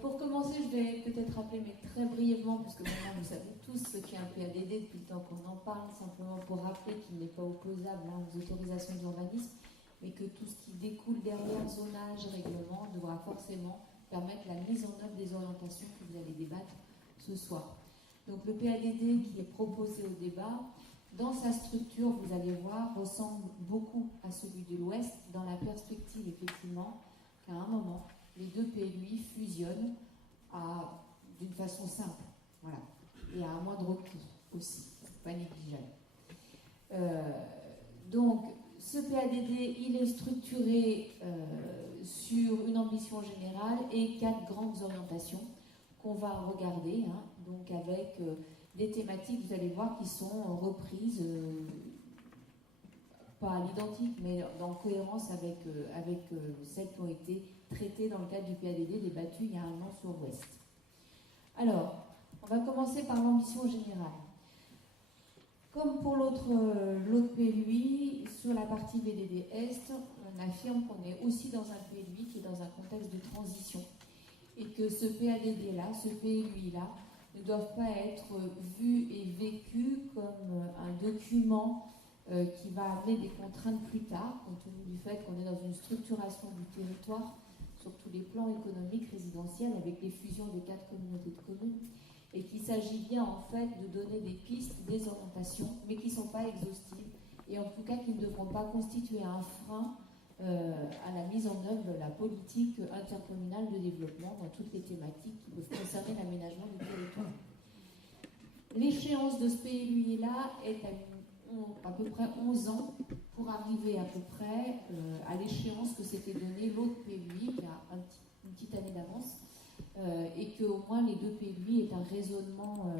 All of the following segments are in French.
Pour commencer, je vais peut-être rappeler, mais très brièvement, puisque maintenant vous savez tous ce qu'est un PADD depuis le temps qu'on en parle, simplement pour rappeler qu'il n'est pas opposable aux autorisations d'urbanisme, mais que tout ce qui découle derrière zonage, règlement, devra forcément permettre la mise en œuvre des orientations que vous allez débattre ce soir. Donc le PADD qui est proposé au débat, dans sa structure, vous allez voir, ressemble beaucoup à celui de l'Ouest, dans la perspective effectivement qu'à un moment, les deux PLUI fusionnent d'une façon simple, voilà, et à un moindre coût aussi, pas négligeable. Donc, ce PADD, il est structuré sur une ambition générale et 4 grandes orientations qu'on va regarder, donc avec des thématiques, vous allez voir, qui sont reprises, pas à l'identique, mais en cohérence avec celles qui ont été traitées dans le cadre du PADD débattu il y a un an sur l'Ouest. Alors, on va commencer par l'ambition générale. Comme pour l'autre PLUI, sur la partie VDD Est, on affirme qu'on est aussi dans un PLUI qui est dans un contexte de transition et que ce PADD-là, ce PLUI-là, ne doivent pas être vus et vécus comme un document qui va amener des contraintes plus tard, compte tenu du fait qu'on est dans une structuration du territoire sur tous les plans économiques, résidentiels, avec les fusions des 4 communautés de communes, et qu'il s'agit bien en fait de donner des pistes, des orientations, mais qui ne sont pas exhaustives, et en tout cas qui ne devront pas constituer un frein à la mise en œuvre de la politique intercommunale de développement dans toutes les thématiques qui peuvent concerner l'aménagement du territoire. L'échéance de ce PLUI-là est à peu près 11 ans pour arriver à peu près à l'échéance que s'était donné l'autre PLUI, qui a une petite année d'avance, et qu'au moins les deux PLUI aient un raisonnement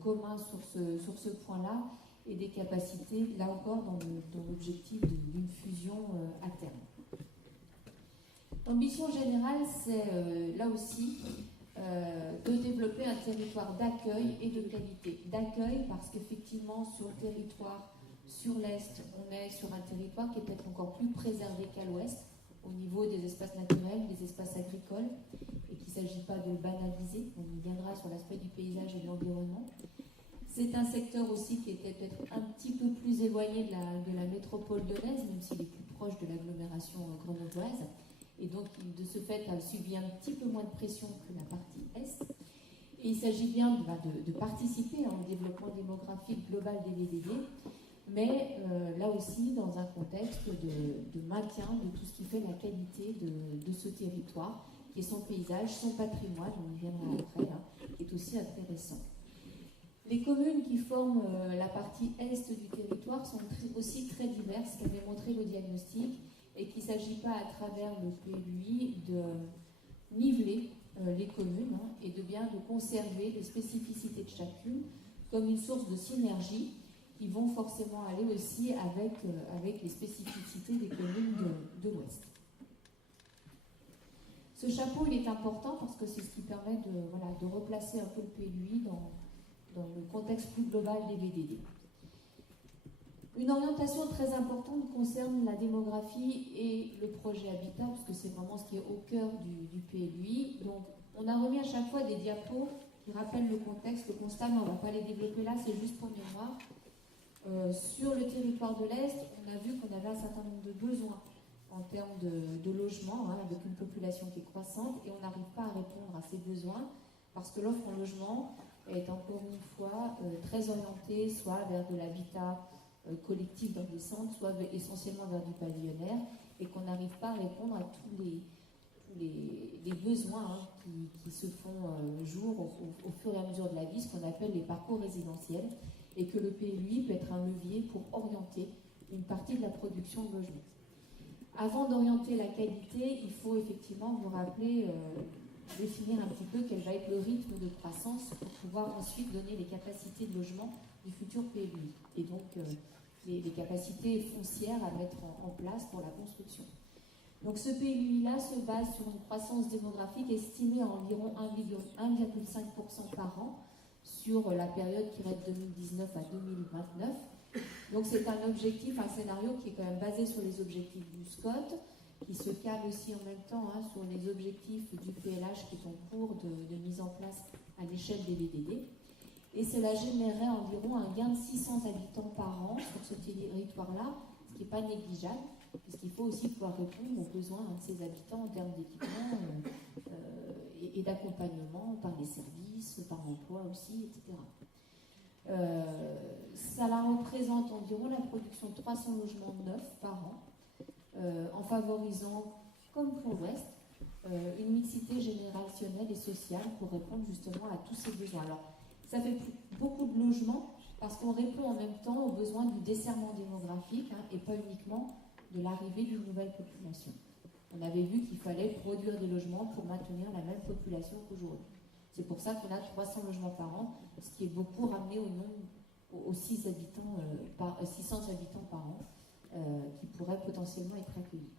commun sur ce point-là, et des capacités, là encore, dans l'objectif d'une fusion à terme. L'ambition générale, c'est là aussi de développer un territoire d'accueil et de qualité. D'accueil parce qu'effectivement, sur le territoire, sur l'Est, on est sur un territoire qui est peut-être encore plus préservé qu'à l'Ouest, au niveau des espaces naturels, des espaces agricoles, et qu'il ne s'agit pas de le banaliser, on y viendra sur l'aspect du paysage et de l'environnement. C'est un secteur aussi qui était peut-être un petit peu plus éloigné de la métropole lyonnaise, même s'il est plus proche de l'agglomération grenobloise. Et donc, de ce fait, a subi un petit peu moins de pression que la partie Est. Et il s'agit bien de participer au développement démographique global des VDD, mais là aussi dans un contexte de maintien de tout ce qui fait la qualité de ce territoire, qui est son paysage, son patrimoine, on y viendra après, qui est aussi intéressant. Les communes qui forment la partie est du territoire sont aussi très diverses, qu'avait montré le diagnostic, et qu'il ne s'agit pas à travers le PLUI de niveler les communes et de bien de conserver les spécificités de chacune comme une source de synergie qui vont forcément aller aussi avec les spécificités des communes de l'Ouest. Ce chapeau, il est important parce que c'est ce qui permet de replacer un peu le PLUI dans le contexte plus global des VDD. Une orientation très importante concerne la démographie et le projet Habitat, parce que c'est vraiment ce qui est au cœur du PLUI. Donc, on a remis à chaque fois des diapos qui rappellent le contexte, le constat, mais on ne va pas les développer là, c'est juste pour mémoire. Sur le territoire de l'Est, on a vu qu'on avait un certain nombre de besoins en termes de logement, avec une population qui est croissante, et on n'arrive pas à répondre à ces besoins, parce que l'offre en logement est encore une fois très orientée, soit vers de l'habitat collectif dans des centres, soit essentiellement vers du pavillonnaire, et qu'on n'arrive pas à répondre à tous les besoins qui se font jour au fur et à mesure de la vie, ce qu'on appelle les parcours résidentiels, et que le PLUI peut être un levier pour orienter une partie de la production de logements. Avant d'orienter la qualité, il faut effectivement vous rappeler, définir un petit peu quel va être le rythme de croissance pour pouvoir ensuite donner les capacités de logement du futur PLUI, et donc les capacités foncières à mettre en place pour la construction. Donc ce PLUI-là se base sur une croissance démographique estimée à environ 1,5% par an sur la période qui va de 2019 à 2029. Donc c'est un objectif, un scénario qui est quand même basé sur les objectifs du SCOT, qui se cale aussi en même temps sur les objectifs du PLH qui est en cours de mise en place à l'échelle des VDD. Et cela générerait environ un gain de 600 habitants par an sur ce territoire-là, ce qui n'est pas négligeable, puisqu'il faut aussi pouvoir répondre aux besoins de ces habitants en termes d'équipement et d'accompagnement par les services, par l'emploi aussi, etc. Ça représente environ la production de 300 logements neufs par an, en favorisant, comme pour l'Ouest, une mixité générationnelle et sociale pour répondre justement à tous ces besoins. Alors, ça fait beaucoup de logements parce qu'on répond en même temps aux besoins du desserrement démographique et pas uniquement de l'arrivée d'une nouvelle population. On avait vu qu'il fallait produire des logements pour maintenir la même population qu'aujourd'hui. C'est pour ça qu'on a 300 logements par an, ce qui est beaucoup ramené aux 600 habitants par an qui pourraient potentiellement être accueillis.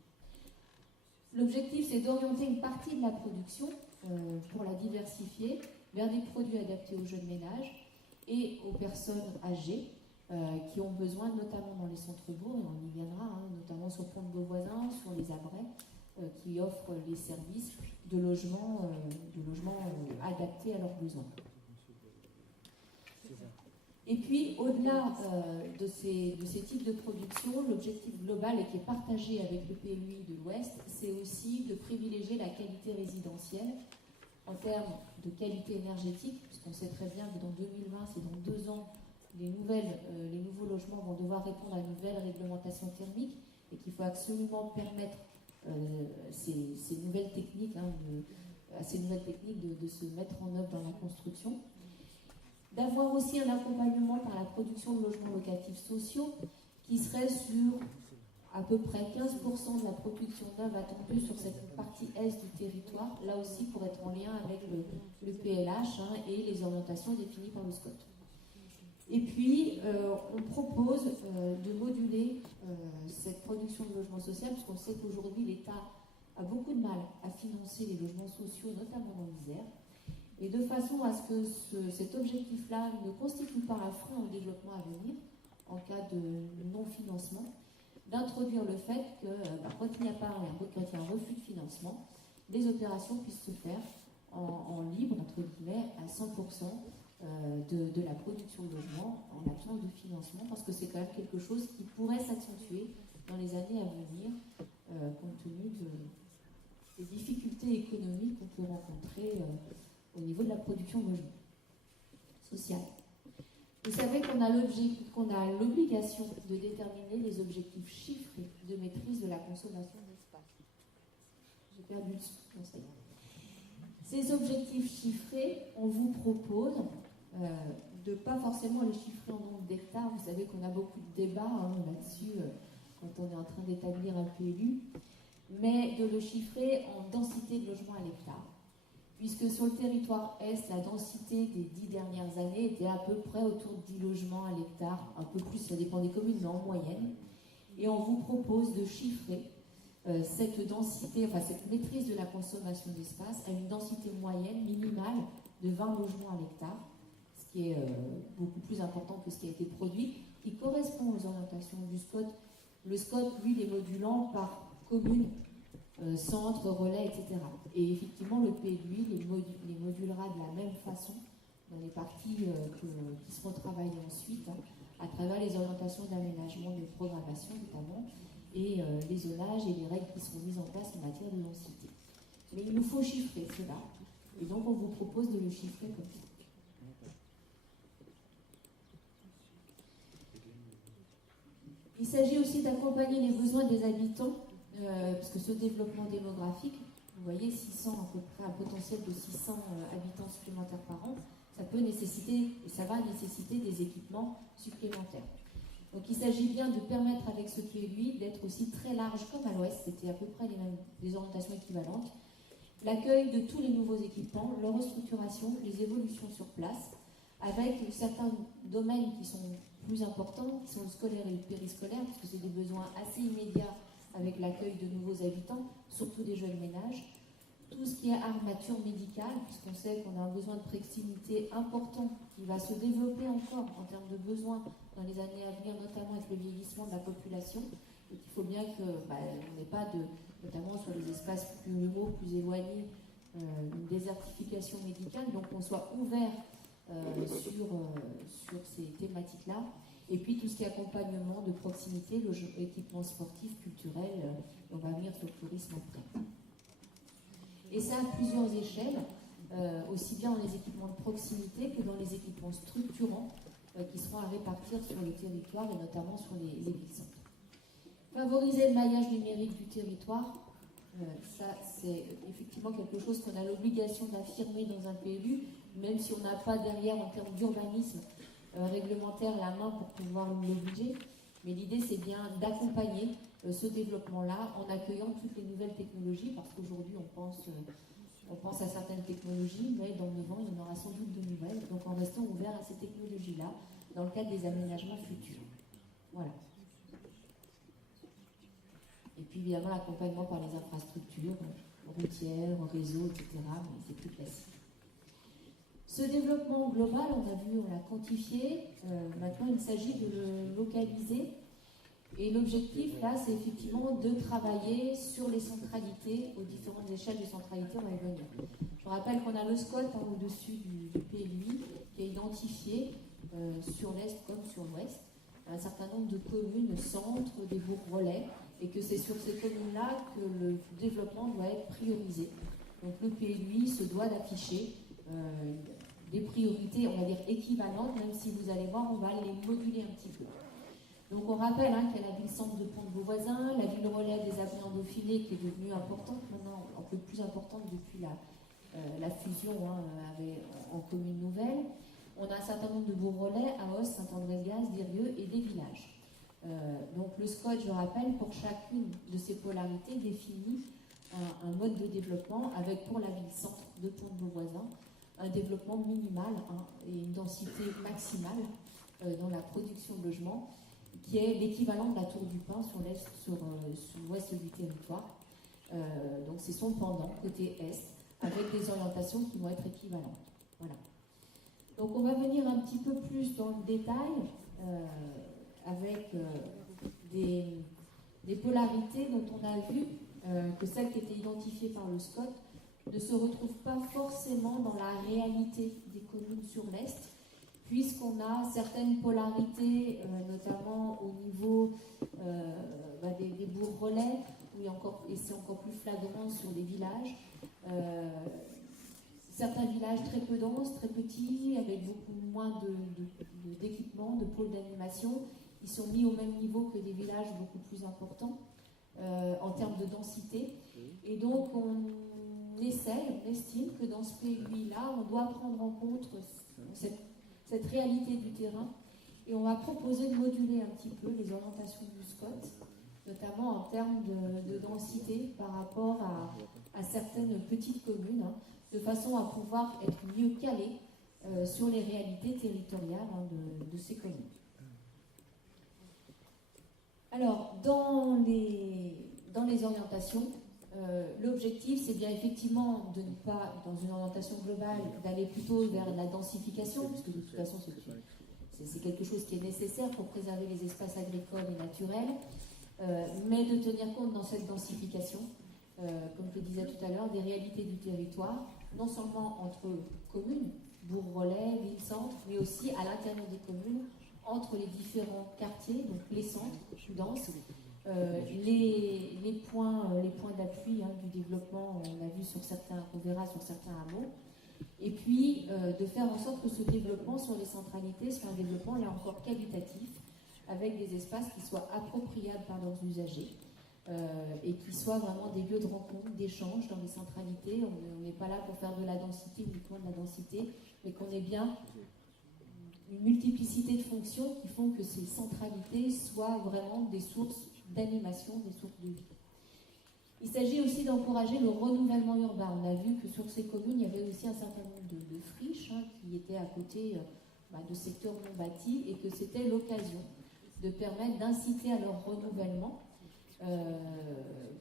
L'objectif, c'est d'orienter une partie de la production pour la diversifier vers des produits adaptés aux jeunes ménages et aux personnes âgées qui ont besoin, notamment dans les centres-bourgs, et on y viendra, notamment sur Pont de Beauvoisin, sur les Abrais, qui offrent les services de logements adaptés à leurs besoins. Et puis, au-delà de ces types de production, l'objectif global et qui est partagé avec le PLUI de l'Ouest, c'est aussi de privilégier la qualité résidentielle en termes de qualité énergétique, puisqu'on sait très bien que dans 2020, c'est dans 2 ans, les nouveaux logements vont devoir répondre à une nouvelle réglementation thermique et qu'il faut absolument permettre ces nouvelles techniques, à ces nouvelles techniques de se mettre en œuvre dans la construction. D'avoir aussi un accompagnement par la production de logements locatifs sociaux qui serait sur à peu près 15% de la production neuve attendue sur cette partie est du territoire, là aussi pour être en lien avec le PLH et les orientations définies par le SCOT. Et puis, on propose de moduler cette production de logements sociaux, parce qu'on sait qu'aujourd'hui, l'État a beaucoup de mal à financer les logements sociaux, notamment dans l'Isère, et de façon à ce que cet objectif-là ne constitue pas un frein au développement à venir, en cas de non-financement, d'introduire le fait que, quand il y a un refus de financement, les opérations puissent se faire en libre, entre guillemets, à 100%, de la production de logements en l'absence de financement, parce que c'est quand même quelque chose qui pourrait s'accentuer dans les années à venir, compte tenu des difficultés économiques qu'on peut rencontrer au niveau de la production de logements sociaux. Vous savez qu'on a l'obligation de déterminer les objectifs chiffrés de maîtrise de la consommation d'espace. J'ai perdu le son, ça y est. Ces objectifs chiffrés, on vous propose de ne pas forcément les chiffrer en nombre d'hectares. Vous savez qu'on a beaucoup de débats là-dessus quand on est en train d'établir un PLU, mais de le chiffrer en densité de logements à l'hectare. Puisque sur le territoire Est, la densité des 10 dernières années était à peu près autour de 10 logements à l'hectare, un peu plus, ça dépend des communes, mais en moyenne. Et on vous propose de chiffrer cette densité, cette maîtrise de la consommation d'espace à une densité moyenne minimale de 20 logements à l'hectare, ce qui est beaucoup plus important que ce qui a été produit, qui correspond aux orientations du SCOT. Le SCOT, lui, les modulant par commune, centre, relais, etc. Et effectivement, le PLUI les modulera de la même façon dans les parties qui seront travaillées ensuite, à travers les orientations d'aménagement de programmation notamment, et les zonages et les règles qui seront mises en place en matière de densité. Mais il nous faut chiffrer cela, et donc on vous propose de le chiffrer comme ça. Il s'agit aussi d'accompagner les besoins des habitants, parce que ce développement démographique, vous voyez, 600 à peu près, un potentiel de 600 habitants supplémentaires par an, ça va nécessiter des équipements supplémentaires. Donc il s'agit bien de permettre avec ce qui est lui d'être aussi très large comme à l'Ouest, c'était à peu près des orientations équivalentes, l'accueil de tous les nouveaux équipements, leur restructuration, les évolutions sur place, avec certains domaines qui sont plus importants, qui sont le scolaire et le périscolaire, parce que c'est des besoins assez immédiats avec l'accueil de nouveaux habitants, surtout des jeunes ménages. Tout ce qui est armature médicale, puisqu'on sait qu'on a un besoin de proximité important qui va se développer encore en termes de besoins dans les années à venir, notamment avec le vieillissement de la population. Donc il faut bien qu'on n'ait pas notamment sur les espaces plus ruraux, plus éloignés, une désertification médicale, donc on soit ouvert sur ces thématiques-là. Et puis tout ce qui est accompagnement de proximité, équipement sportif, culturel, on va venir sur le tourisme après. Et ça à plusieurs échelles, aussi bien dans les équipements de proximité que dans les équipements structurants qui seront à répartir sur le territoire et notamment sur les villes-centres. Favoriser le maillage numérique du territoire, ça c'est effectivement quelque chose qu'on a l'obligation d'affirmer dans un PLU, même si on n'a pas derrière en termes d'urbanisme réglementaire la main pour pouvoir l'obliger. Mais l'idée c'est bien d'accompagner ce développement-là en accueillant toutes les nouvelles technologies, parce qu'aujourd'hui on pense à certaines technologies, mais dans 9 ans il y en aura sans doute de nouvelles, donc en restant ouvert à ces technologies-là dans le cadre des aménagements futurs. Voilà. Et puis évidemment l'accompagnement par les infrastructures routières, réseaux, etc. Mais c'est plus classique. Ce développement global, on l'a quantifié. Maintenant, il s'agit de le localiser. Et l'objectif, là, c'est effectivement de travailler sur les centralités, aux différentes échelles de centralité, on va y venir. Je rappelle qu'on a le SCOT au-dessus du PLUI, qui a identifié, sur l'Est comme sur l'Ouest, un certain nombre de communes, centres, des bourgs relais, et que c'est sur ces communes-là que le développement doit être priorisé. Donc le PLUI se doit d'afficher des priorités, on va dire, équivalentes, même si vous allez voir, on va les moduler un petit peu. Donc on rappelle qu'il y a la ville-centre de Pont-de-Beauvoisin, la ville relais des Apennins en Dauphiné, qui est devenue importante maintenant, un peu plus importante depuis la fusion en commune nouvelle. On a un certain nombre de bourgs relais, Aos, Saint-André-de-Gaz, Dirieux et des villages. Donc le SCOT, je rappelle, pour chacune de ces polarités définit un mode de développement avec pour la ville-centre de Pont-de-Beauvoisin un développement minimal et une densité maximale dans la production de logements, qui est l'équivalent de la Tour du Pin sur l'ouest du territoire. Donc c'est son pendant, côté est, avec des orientations qui vont être équivalentes. Voilà. Donc on va venir un petit peu plus dans le détail avec des polarités dont on a vu que celles qui étaient identifiées par le SCOT ne se retrouvent pas forcément dans la réalité des communes sur l'Est, puisqu'on a certaines polarités, notamment au niveau des bourgs relais, et c'est encore plus flagrant sur les villages. Certains villages très peu denses, très petits, avec beaucoup moins d'équipements, de pôles d'animation, ils sont mis au même niveau que des villages beaucoup plus importants en termes de densité. Et donc on estime que dans ce PLUI-là, on doit prendre en compte cette réalité du terrain, et on va proposer de moduler un petit peu les orientations du SCOT, notamment en termes de densité par rapport à certaines petites communes, de façon à pouvoir être mieux calé sur les réalités territoriales de ces communes. Alors, dans les orientations, l'objectif, c'est bien effectivement de ne pas, dans une orientation globale, d'aller plutôt vers la densification, puisque de toute façon, c'est quelque chose qui est nécessaire pour préserver les espaces agricoles et naturels, mais de tenir compte dans cette densification, comme je le disais tout à l'heure, des réalités du territoire, non seulement entre communes, bourgs-relais, villes-centres, mais aussi à l'intérieur des communes, entre les différents quartiers, donc les centres plus denses, les points d'appui du développement, on a vu on verra sur certains hameaux, et puis de faire en sorte que ce développement sur les centralités soit un développement là encore qualitatif, avec des espaces qui soient appropriables par leurs usagers, et qui soient vraiment des lieux de rencontre, d'échange dans les centralités. On n'est pas là pour faire de la densité, uniquement de la densité, mais qu'on ait bien une multiplicité de fonctions qui font que ces centralités soient vraiment des sources d'animation, des sources de vie. Il s'agit aussi d'encourager le renouvellement urbain. On a vu que sur ces communes, il y avait aussi un certain nombre de friches qui étaient à côté de secteurs non bâtis, et que c'était l'occasion de permettre d'inciter à leur renouvellement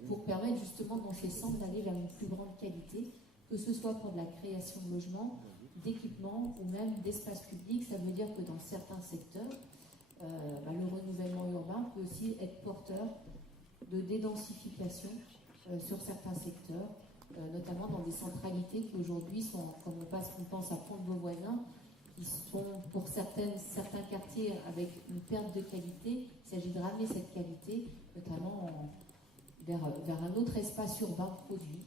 pour permettre justement dans ces centres d'aller vers une plus grande qualité, que ce soit pour de la création de logements, d'équipements ou même d'espaces publics. Ça veut dire que dans certains secteurs, le renouvellement urbain peut aussi être porteur de dédensification sur certains secteurs, notamment dans des centralités qui aujourd'hui sont, comme on pense à Pont-de-Beauvoisin, qui sont pour certains quartiers avec une perte de qualité. Il s'agit de ramener cette qualité, notamment vers un autre espace urbain produit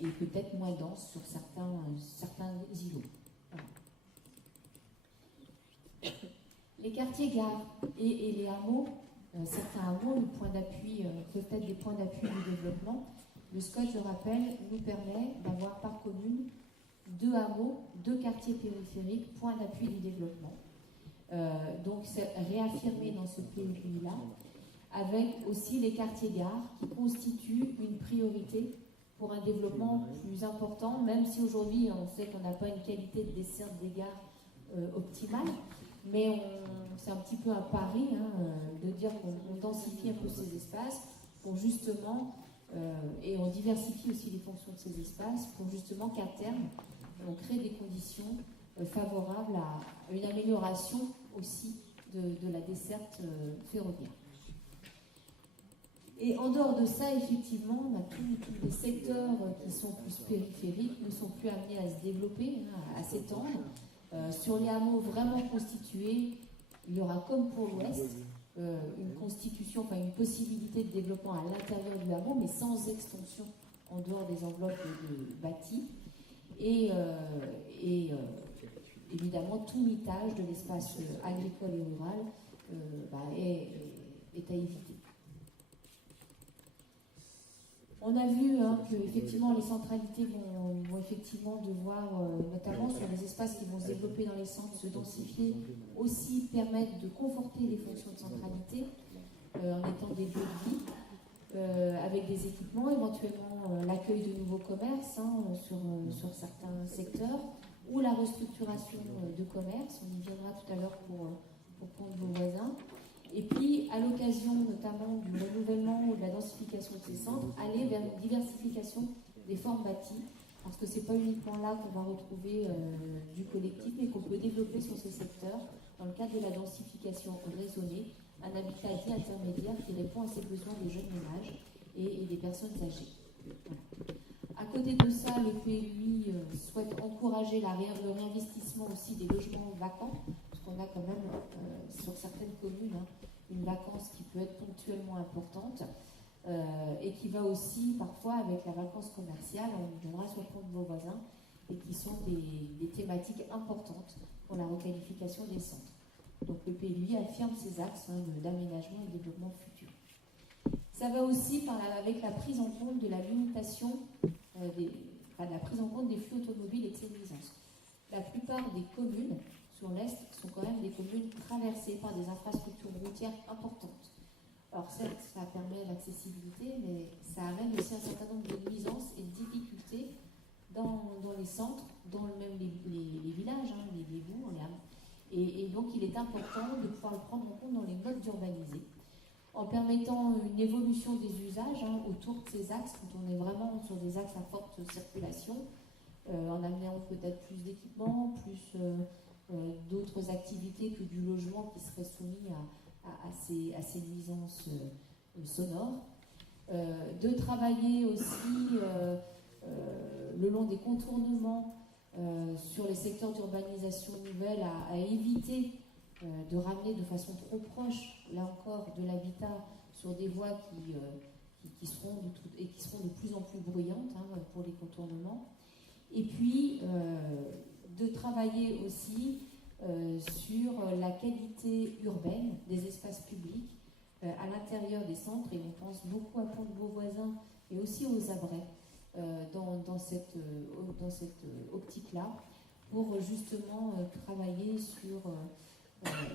et peut-être moins dense sur certains îlots. Voilà. Les quartiers gares et les hameaux, certains hameaux, peuvent être des points d'appui du développement. Le SCOT, je rappelle, nous permet d'avoir par commune 2 hameaux, 2 quartiers périphériques, points d'appui du développement. Donc c'est réaffirmé dans ce PLUI-là, avec aussi les quartiers gares qui constituent une priorité pour un développement plus important, même si aujourd'hui on sait qu'on n'a pas une qualité de desserte des gares optimale, mais c'est un petit peu un pari de dire qu'on densifie un peu ces espaces pour justement, et on diversifie aussi les fonctions de ces espaces pour justement qu'à terme, on crée des conditions favorables à une amélioration aussi de la desserte ferroviaire. Et en dehors de ça, effectivement, tous les secteurs qui sont plus périphériques ne sont plus amenés à se développer, à s'étendre. Sur les hameaux vraiment constitués, il y aura comme pour l'Ouest une constitution, enfin une possibilité de développement à l'intérieur du hameau, mais sans extension en dehors des enveloppes de bâtis. Et évidemment, tout mitage de l'espace agricole et rural est à éviter. On a vu que effectivement les centralités vont effectivement devoir, notamment sur les espaces qui vont se développer dans les centres, se densifier, aussi permettre de conforter les fonctions de centralité en étant des lieux de vie, avec des équipements, éventuellement l'accueil de nouveaux commerces sur certains secteurs, ou la restructuration de commerces. On y viendra tout à l'heure pour Pont-de-Beauvoisin. Et puis, à l'occasion notamment du renouvellement ou de la densification de ces centres, aller vers une diversification des formes bâties, parce que ce n'est pas uniquement là qu'on va retrouver du collectif, mais qu'on peut développer sur ces secteurs, dans le cadre de la densification raisonnée, un habitat dit intermédiaire qui répond à ces besoins des jeunes ménages et des personnes âgées. À côté de ça, le PLUI souhaite encourager le réinvestissement aussi des logements vacants, parce qu'on a quand même, sur certaines communes, une vacance qui peut être ponctuellement importante, et qui va aussi parfois avec la vacance commerciale, on viendra sur Pont-de-Beauvoisin, et qui sont des thématiques importantes pour la requalification des centres. Donc le PLUI affirme ses axes d'aménagement et de développement futur. Ça va aussi avec la prise en compte de la limitation, la prise en compte des flux automobiles et de ces nuisances. La plupart des communes sur l'Est sont quand même des communes traversées par des infrastructures routières importantes. Alors certes, ça permet l'accessibilité, mais ça amène aussi un certain nombre de nuisances et de difficultés dans les centres, dans même les villages, les bourgs, et donc il est important de pouvoir le prendre en compte dans les modes urbanisés, en permettant une évolution des usages autour de ces axes, quand on est vraiment sur des axes à forte circulation, en amenant peut-être plus d'équipements, plus d'autres activités que du logement qui serait soumis à ces nuisances sonores. De travailler aussi le long des contournements sur les secteurs d'urbanisation nouvelle à éviter de ramener de façon trop proche, là encore, de l'habitat sur des voies qui seront de plus en plus bruyantes pour les contournements. Et puis, de travailler aussi sur la qualité urbaine des espaces publics à l'intérieur des centres, et on pense beaucoup à Pont-de-Beauvoisin et aussi aux Abrets dans cette optique-là, pour justement travailler sur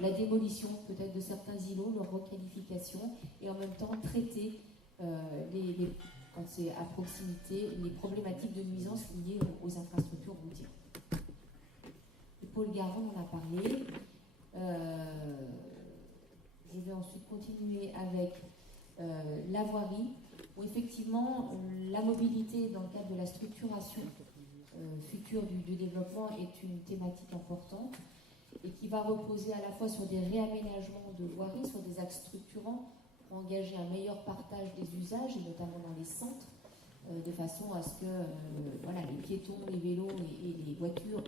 la démolition peut-être de certains îlots, leur requalification, et en même temps traiter quand c'est à proximité, les problématiques de nuisance liées aux infrastructures routières. Paul Garon en a parlé. Je vais ensuite continuer avec la voirie, où effectivement la mobilité dans le cadre de la structuration future du développement est une thématique importante, et qui va reposer à la fois sur des réaménagements de voiries, sur des axes structurants, engager un meilleur partage des usages, et notamment dans les centres, de façon à ce que les piétons, les vélos et les voitures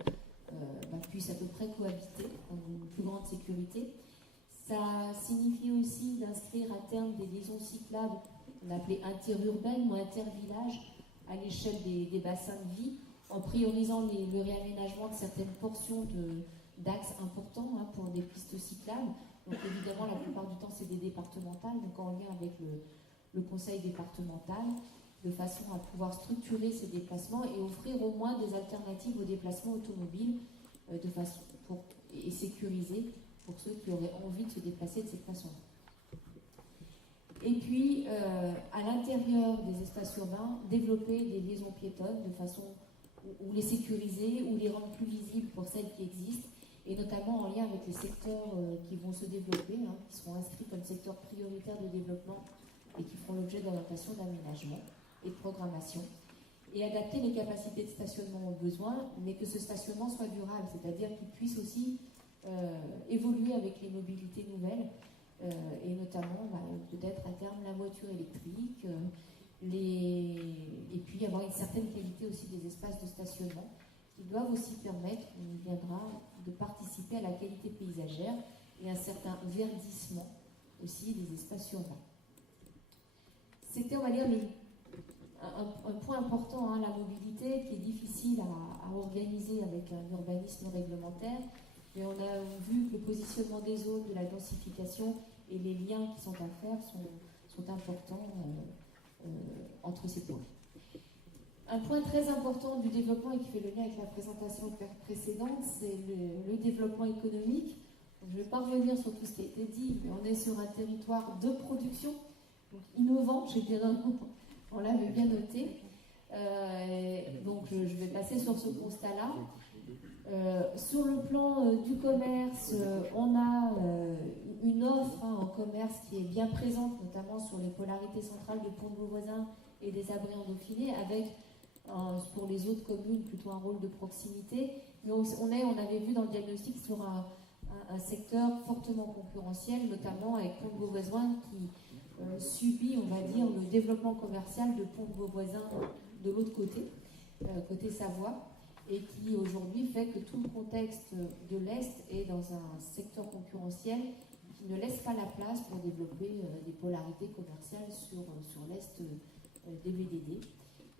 puissent à peu près cohabiter dans une plus grande sécurité. Ça signifie aussi d'inscrire à terme des liaisons cyclables, on appelait interurbaines ou intervillages, à l'échelle des bassins de vie, en priorisant le réaménagement de certaines portions d'axes importants pour des pistes cyclables. Donc évidemment, la plupart du temps, c'est des départementales, donc en lien avec le conseil départemental, de façon à pouvoir structurer ces déplacements et offrir au moins des alternatives aux déplacements automobiles et sécuriser pour ceux qui auraient envie de se déplacer de cette façon-là. Et puis, à l'intérieur des espaces urbains, développer des liaisons piétonnes de façon ou les sécuriser ou les rendre plus visibles pour celles qui existent, et notamment en lien avec les secteurs qui vont se développer, qui seront inscrits comme secteurs prioritaires de développement et qui feront l'objet d'orientation d'aménagement et de programmation, et adapter les capacités de stationnement aux besoins, mais que ce stationnement soit durable, c'est-à-dire qu'il puisse aussi évoluer avec les mobilités nouvelles, et notamment peut-être à terme la voiture électrique, et puis avoir une certaine qualité aussi des espaces de stationnement, qui doivent aussi permettre, on y viendra, de participer à la qualité paysagère et un certain verdissement aussi des espaces urbains. C'était, on va dire, un point important, la mobilité, qui est difficile à organiser avec un urbanisme réglementaire, mais on a vu que le positionnement des zones, de la densification et les liens qui sont à faire sont importants entre ces points. Un point très important du développement et qui fait le lien avec la présentation précédente, c'est le développement économique. Donc, je ne vais pas revenir sur tout ce qui a été dit, mais on est sur un territoire de production, donc innovant, on l'avait bien noté. Donc je vais passer sur ce constat-là. Sur le plan du commerce, on a une offre en commerce qui est bien présente, notamment sur les polarités centrales de Pont-de-Beauvoisin et des Abrets en Dauphiné, avec pour les autres communes plutôt un rôle de proximité. Mais on avait vu dans le diagnostic sur un secteur fortement concurrentiel, notamment avec Pont-de-Beauvoisin qui subit, on va dire, le développement commercial de Pont-de-Beauvoisin de l'autre côté, côté Savoie, et qui aujourd'hui fait que tout le contexte de l'Est est dans un secteur concurrentiel qui ne laisse pas la place pour développer des polarités commerciales sur l'Est des VDD,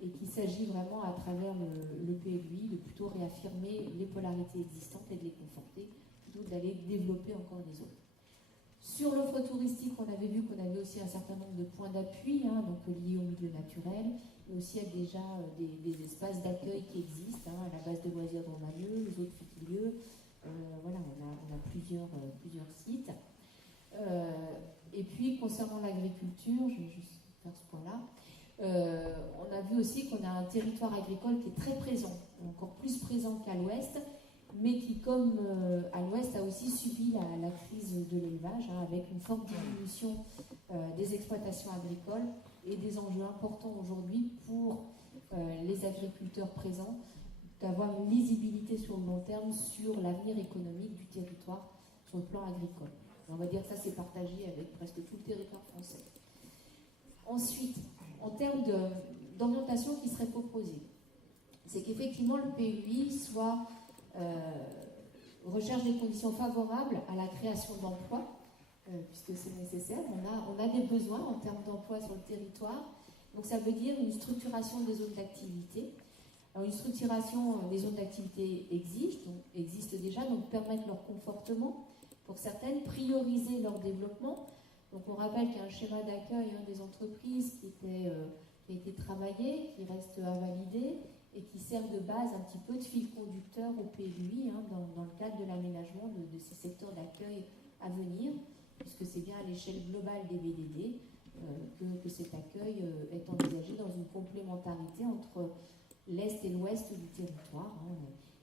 et qu'il s'agit vraiment à travers le PLUI de plutôt réaffirmer les polarités existantes et de les conforter, plutôt d'aller développer encore des autres. Sur l'offre touristique, on avait vu qu'on avait aussi un certain nombre de points d'appui, donc liés au milieu naturel, mais aussi à déjà des espaces d'accueil qui existent, à la base de loisirs de Romanieux, les autres futilieux. Voilà, on a plusieurs sites. Et puis, concernant l'agriculture, je vais juste faire ce point-là, on a vu aussi qu'on a un territoire agricole qui est très présent, encore plus présent qu'à l'ouest, mais qui, comme à l'ouest, a aussi subi la crise de l'élevage, avec une forte diminution des exploitations agricoles et des enjeux importants aujourd'hui pour les agriculteurs présents, d'avoir une lisibilité sur le long terme sur l'avenir économique du territoire sur le plan agricole. Et on va dire que ça, c'est partagé avec presque tout le territoire français. Ensuite, en termes d'orientation qui serait proposée, c'est qu'effectivement le PLUI soit recherche des conditions favorables à la création d'emplois, puisque c'est nécessaire. On a des besoins en termes d'emploi sur le territoire. Donc ça veut dire une structuration des zones d'activité. Alors une structuration des zones d'activité existe déjà, donc permettre leur confortement pour certaines, prioriser leur développement. Donc on rappelle qu'il y a un schéma d'accueil des entreprises qui a été travaillé, qui reste à valider, et qui sert de base un petit peu de fil conducteur au PLUI dans le cadre de l'aménagement de ces secteurs d'accueil à venir, puisque c'est bien à l'échelle globale des VDD que cet accueil est envisagé dans une complémentarité entre l'Est et l'Ouest du territoire.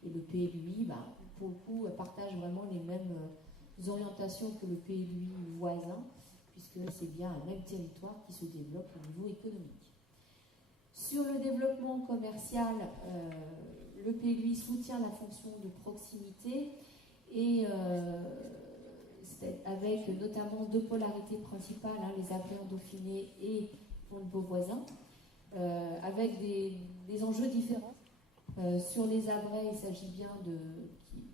Et le PLUI, pour le coup, partage vraiment les mêmes orientations que le PLUI voisin, puisque c'est bien un même territoire qui se développe au niveau économique. Sur le développement commercial, le PLUI soutient la fonction de proximité et avec avec notamment deux polarités principales, hein, les abrets en Dauphiné et Pont de Beauvoisin, avec des enjeux différents. Sur les abrets, il s'agit bien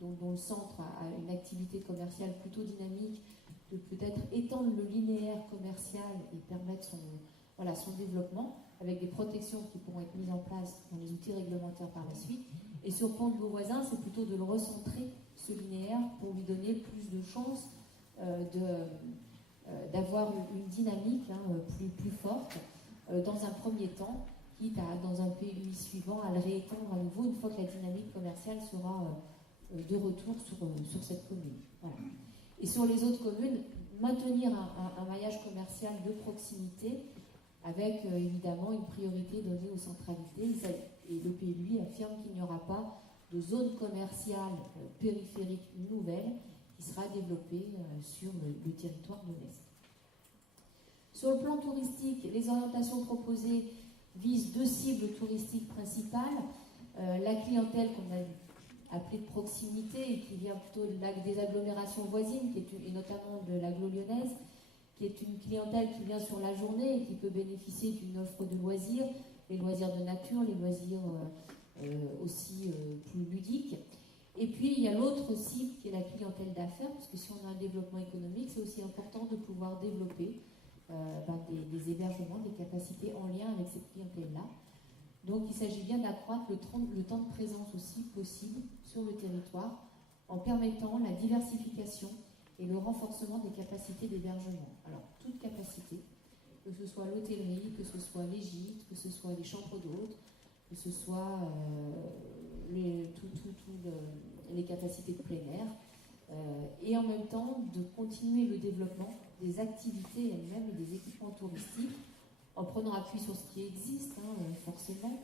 dont le centre a une activité commerciale plutôt dynamique, de peut-être étendre le linéaire commercial et permettre son développement, avec des protections qui pourront être mises en place dans les outils réglementaires par la suite. Et sur Pont de Beauvoisin, c'est plutôt de le recentrer, ce linéaire, pour lui donner plus de chances d'avoir une dynamique plus forte dans un premier temps, quitte à, dans un PLUI suivant, à le réétendre à nouveau une fois que la dynamique commerciale sera de retour sur cette commune. Voilà. Et sur les autres communes, maintenir un maillage commercial de proximité avec évidemment une priorité donnée aux centralités. Et le PLUI affirme qu'il n'y aura pas de zone commerciale périphérique nouvelle qui sera développée sur le territoire de l'Est. Sur le plan touristique, les orientations proposées visent deux cibles touristiques principales. La clientèle qu'on a appelée de proximité et qui vient plutôt des agglomérations voisines, et notamment de l'agglo lyonnaise, qui est une clientèle qui vient sur la journée et qui peut bénéficier d'une offre de loisirs, les loisirs de nature, les loisirs aussi plus ludiques. Et puis il y a l'autre cible qui est la clientèle d'affaires, parce que si on a un développement économique, c'est aussi important de pouvoir développer des hébergements, des capacités en lien avec cette clientèle-là. Donc il s'agit bien d'accroître le temps de présence aussi possible sur le territoire en permettant la diversification et le renforcement des capacités d'hébergement. Alors, toute capacité, que ce soit l'hôtellerie, que ce soit les gîtes, que ce soit les chambres d'hôtes, que ce soit les capacités de plein air, et en même temps de continuer le développement des activités elles-mêmes et des équipements touristiques, en prenant appui sur ce qui existe, forcément,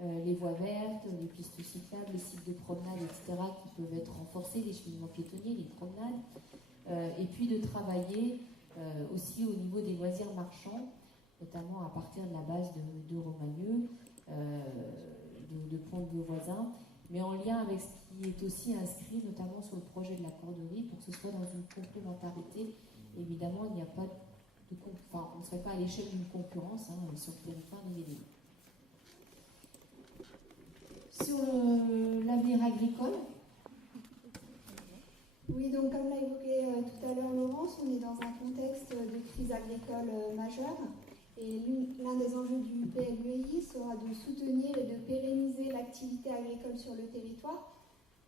les voies vertes, les pistes cyclables, les sites de promenade, etc., qui peuvent être renforcés, les cheminements piétonniers, les promenades, et puis de travailler aussi au niveau des loisirs marchands, notamment à partir de la base de Romagneux, de Pont de Beauvoisin, mais en lien avec ce qui est aussi inscrit notamment sur le projet de la corderie, pour que ce soit dans une complémentarité. Évidemment, il n'y a pas on ne serait pas à l'échelle d'une concurrence sur le territoire de l'île. Sur l'avenir agricole. Oui, donc comme l'a évoqué tout à l'heure Laurence, on est dans un contexte de crise agricole majeure. Et l'un des enjeux du PLUI sera de soutenir et de pérenniser l'activité agricole sur le territoire.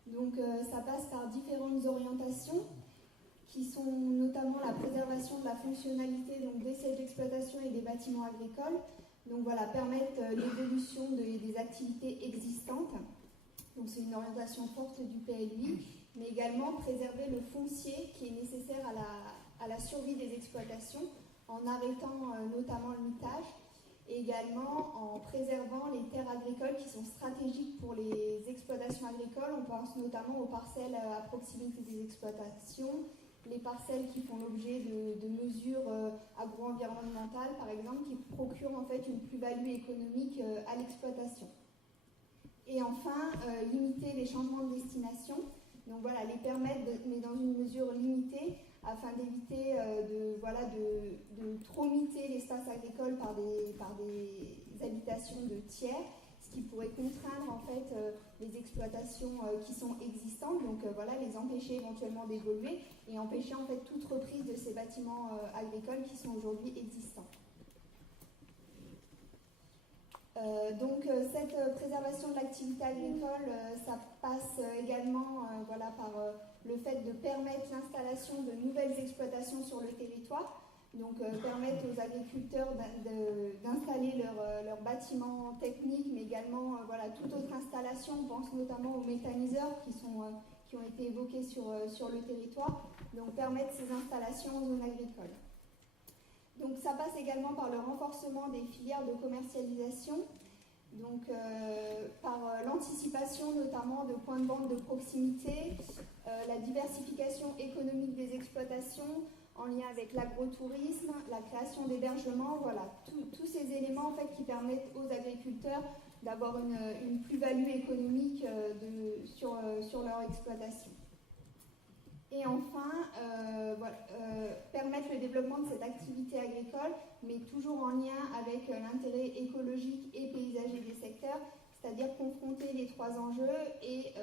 Donc ça passe par différentes orientations qui sont notamment la préservation de la fonctionnalité des sièges d'exploitation et des bâtiments agricoles. Donc voilà, permettre l'évolution des activités existantes. Donc c'est une orientation forte du PLUI, mais également préserver le foncier qui est nécessaire à la survie des exploitations, en arrêtant notamment le mitage, et également en préservant les terres agricoles qui sont stratégiques pour les exploitations agricoles. On pense notamment aux parcelles à proximité des exploitations, les parcelles qui font l'objet de mesures agro-environnementales, par exemple, qui procurent en fait une plus-value économique à l'exploitation. Et enfin, limiter les changements de destination. Donc voilà, les permettre, mais dans une mesure limitée, afin d'éviter de trop miter l'espace agricole par des habitations de tiers, ce qui pourrait contraindre en fait les exploitations qui sont existantes, donc les empêcher éventuellement d'évoluer et empêcher en fait toute reprise de ces bâtiments agricoles qui sont aujourd'hui existants. Cette préservation de l'activité agricole, ça passe également par le fait de permettre l'installation de nouvelles exploitations sur le territoire, donc permettre aux agriculteurs d'installer leurs bâtiments techniques, mais également toute autre installation. On pense notamment aux méthaniseurs qui ont été évoqués sur le territoire, donc permettre ces installations en zone agricole. Donc ça passe également par le renforcement des filières de commercialisation, donc par l'anticipation notamment de points de vente de proximité, la diversification économique des exploitations en lien avec l'agro-tourisme, la création d'hébergements, tous ces éléments en fait qui permettent aux agriculteurs d'avoir une plus-value économique sur leur exploitation. Et enfin, développement de cette activité agricole, mais toujours en lien avec l'intérêt écologique et paysager des secteurs, c'est-à-dire confronter les trois enjeux et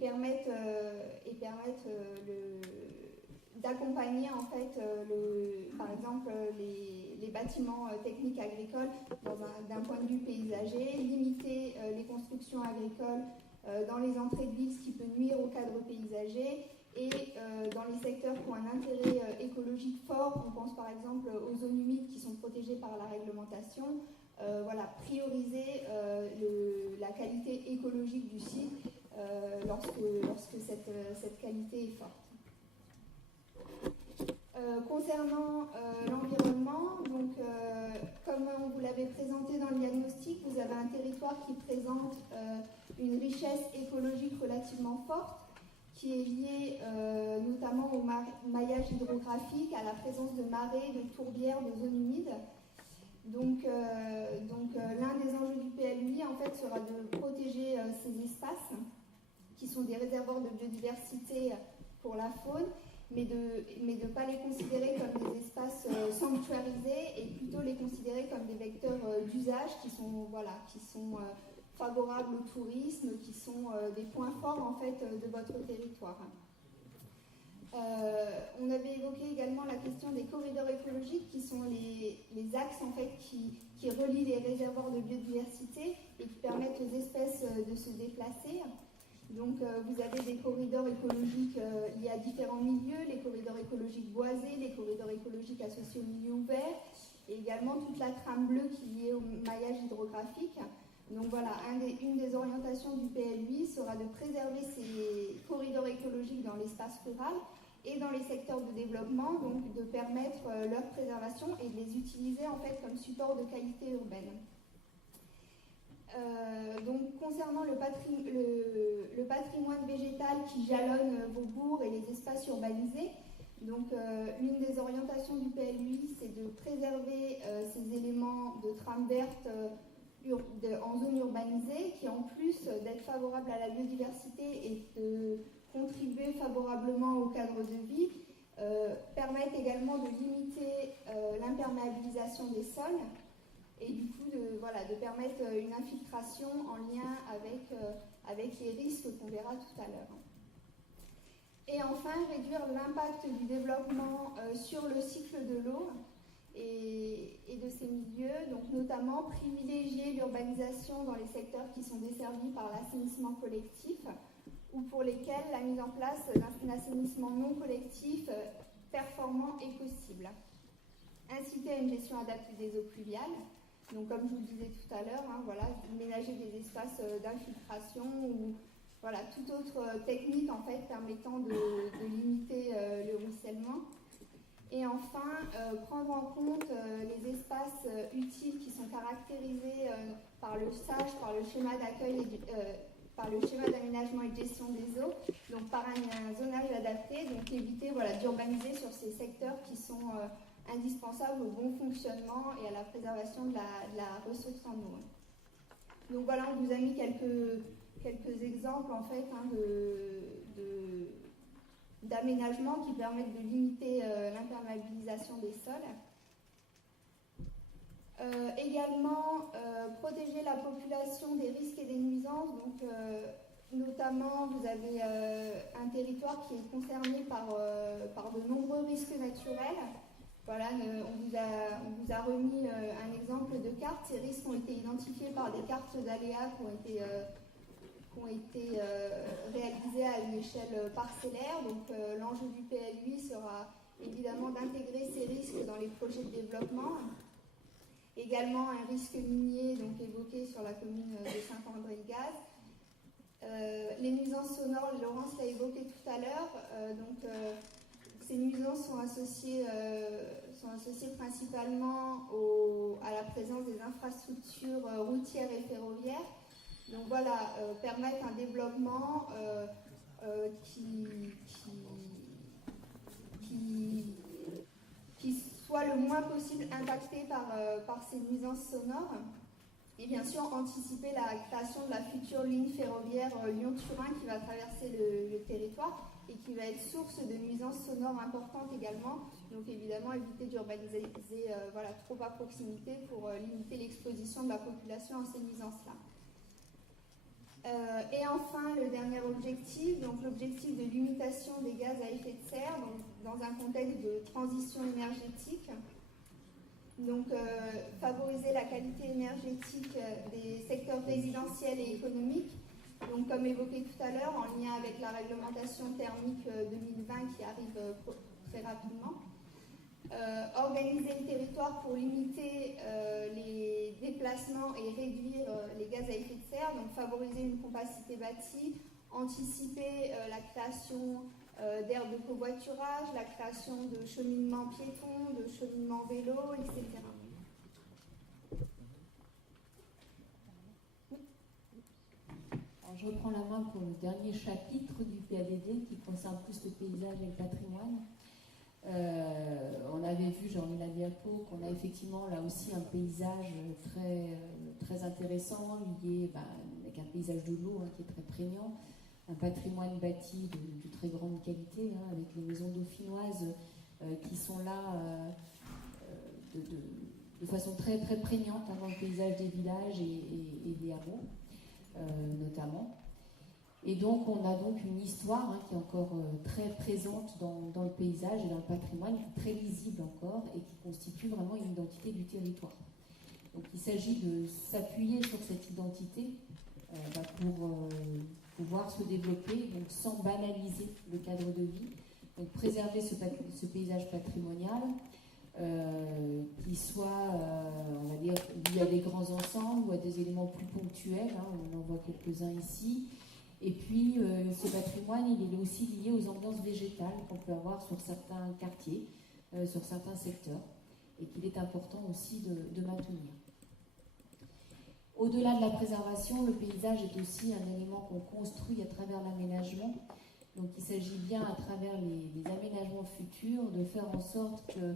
permettre, d'accompagner en fait par exemple les bâtiments techniques agricoles d'un point de vue paysager, limiter les constructions agricoles dans les entrées de ville, ce qui peut nuire au cadre paysager, et dans les secteurs qui ont un intérêt écologique fort, on pense par exemple aux zones humides qui sont protégées par la réglementation, prioriser la qualité écologique du site lorsque cette qualité est forte. Concernant l'environnement, donc, comme on vous l'avait présenté dans le diagnostic, vous avez un territoire qui présente une richesse écologique relativement forte, qui est liée notamment au maillage hydrographique, à la présence de marées, de tourbières, de zones humides. Donc l'un des enjeux du PLUI, en fait, sera de protéger ces espaces, qui sont des réservoirs de biodiversité pour la faune, mais de ne pas les considérer comme des espaces sanctuarisés et plutôt les considérer comme des vecteurs d'usage qui sont favorables au tourisme, qui sont des points forts en fait de votre territoire. On avait évoqué également la question des corridors écologiques qui sont les axes en fait qui relient les réservoirs de biodiversité et qui permettent aux espèces de se déplacer. Donc vous avez des corridors écologiques liés à différents milieux, les corridors écologiques boisés, les corridors écologiques associés au milieu ouvert, et également toute la trame bleue qui est liée au maillage hydrographique. Donc voilà, une des orientations du PLUI sera de préserver ces corridors écologiques dans l'espace rural et dans les secteurs de développement, donc de permettre leur préservation et de les utiliser en fait comme support de qualité urbaine. Donc concernant le patrimoine végétal qui jalonne vos bourgs et les espaces urbanisés, donc l'une des orientations du PLUI, c'est de préserver ces éléments de trame verte en zone urbanisée, qui en plus d'être favorables à la biodiversité et de contribuer favorablement au cadre de vie, permettent également de limiter l'imperméabilisation des sols et du coup de permettre une infiltration en lien avec les risques qu'on verra tout à l'heure. Et enfin, réduire l'impact du développement sur le cycle de l'eau et de ces milieux, donc notamment privilégier l'urbanisation dans les secteurs qui sont desservis par l'assainissement collectif ou pour lesquels la mise en place d'un assainissement non collectif performant est possible. Inciter à une gestion adaptée des eaux pluviales, donc comme je vous le disais tout à l'heure, ménager des espaces d'infiltration ou toute autre technique en fait permettant de limiter le ruissellement. Et enfin, prendre en compte les espaces utiles qui sont caractérisés par le SAGE, par le schéma d'accueil par le schéma d'aménagement et de gestion des eaux, donc par un zonage adapté, donc éviter d'urbaniser sur ces secteurs qui sont indispensables au bon fonctionnement et à la préservation de la ressource en eau. Donc voilà, on vous a mis quelques exemples en fait d'aménagements qui permettent de limiter l'imperméabilisation des sols. Également, protéger la population des risques et des nuisances. Donc, notamment, vous avez un territoire qui est concerné par de nombreux risques naturels. Voilà, on vous a remis un exemple de carte. Ces risques ont été identifiés par des cartes d'aléas qui ont été réalisées à une échelle parcellaire. Donc, l'enjeu du PLUI sera évidemment d'intégrer ces risques dans les projets de développement. Également un risque minier donc évoqué sur la commune de Saint-André-de-Gaz. Les nuisances sonores, Laurence l'a évoqué tout à l'heure. Ces nuisances sont associées principalement à la présence des infrastructures routières et ferroviaires. Donc voilà, permettre un développement qui soit le moins possible impacté par ces nuisances sonores. Et bien sûr, anticiper la création de la future ligne ferroviaire Lyon-Turin qui va traverser le territoire et qui va être source de nuisances sonores importantes également. Donc évidemment, éviter d'urbaniser trop à proximité pour limiter l'exposition de la population à ces nuisances-là. Et enfin, le dernier objectif, donc l'objectif de limitation des gaz à effet de serre, donc dans un contexte de transition énergétique. Donc, favoriser la qualité énergétique des secteurs résidentiels et économiques. Donc, comme évoqué tout à l'heure, en lien avec la réglementation thermique 2020 qui arrive très rapidement. Organiser le territoire pour limiter les déplacements et réduire les gaz à effet de serre, donc favoriser une compacité bâtie, anticiper la création d'aires de covoiturage, la création de cheminements piétons, de cheminements vélos, etc. Alors, je reprends la main pour le dernier chapitre du PADD qui concerne plus le paysage et le patrimoine. On avait vu, j'en ai la diapo, qu'on a effectivement là aussi un paysage très intéressant lié avec un paysage de l'eau qui est très prégnant, un patrimoine bâti de très grande qualité, avec les maisons dauphinoises qui sont là de façon très, très prégnante dans le paysage des villages et des hameaux notamment. Et donc, on a donc une histoire qui est encore très présente dans le paysage et dans le patrimoine, très lisible encore, et qui constitue vraiment une identité du territoire. Donc, il s'agit de s'appuyer sur cette identité pour pouvoir se développer, donc sans banaliser le cadre de vie, donc préserver ce paysage patrimonial, qui soit, on va dire, lié à des grands ensembles ou à des éléments plus ponctuels, on en voit quelques-uns ici. Et puis, ce patrimoine, il est aussi lié aux ambiances végétales qu'on peut avoir sur certains quartiers, sur certains secteurs, et qu'il est important aussi de maintenir. Au-delà de la préservation, le paysage est aussi un élément qu'on construit à travers l'aménagement. Donc, il s'agit bien, à travers les aménagements futurs, de faire en sorte que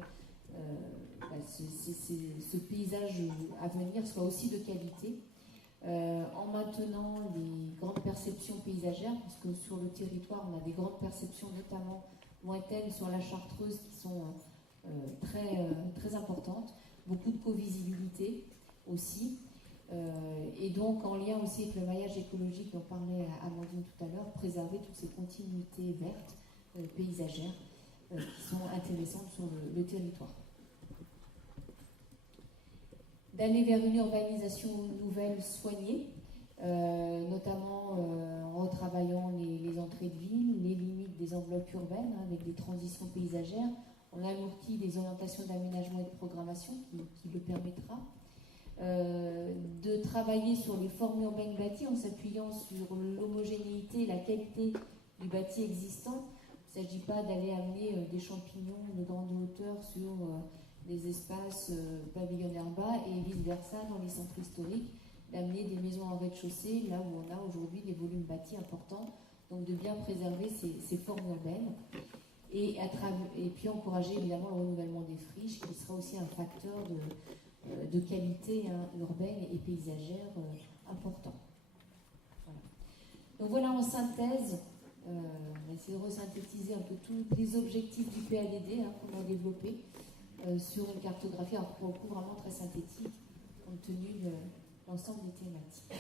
ce paysage à venir soit aussi de qualité, en maintenant les grandes perceptions paysagères, parce que sur le territoire, on a des grandes perceptions, notamment lointaines sur la Chartreuse, qui sont très importantes, beaucoup de covisibilité aussi, et donc en lien aussi avec le maillage écologique dont parlait Amandine tout à l'heure, préserver toutes ces continuités vertes, paysagères, qui sont intéressantes sur le territoire. D'aller vers une urbanisation nouvelle soignée, notamment en retravaillant les entrées de ville, les limites des enveloppes urbaines, avec des transitions paysagères. On alourdit les orientations d'aménagement et de programmation qui le permettra. De travailler sur les formes urbaines bâties en s'appuyant sur l'homogénéité et la qualité du bâti existant. Il ne s'agit pas d'aller amener des champignons de grande hauteur sur des espaces pavillonnaires bas et vice-versa dans les centres historiques, d'amener des maisons en rez-de-chaussée là où on a aujourd'hui des volumes bâtis importants, donc de bien préserver ces formes urbaines et puis encourager évidemment le renouvellement des friches qui sera aussi un facteur de qualité urbaine et paysagère important. Voilà. Donc voilà en synthèse, on va essayer de resynthétiser un peu tous les objectifs du PADD qu'on a développés sur une cartographie, alors pour le coup vraiment très synthétique, compte tenu de l'ensemble des thématiques.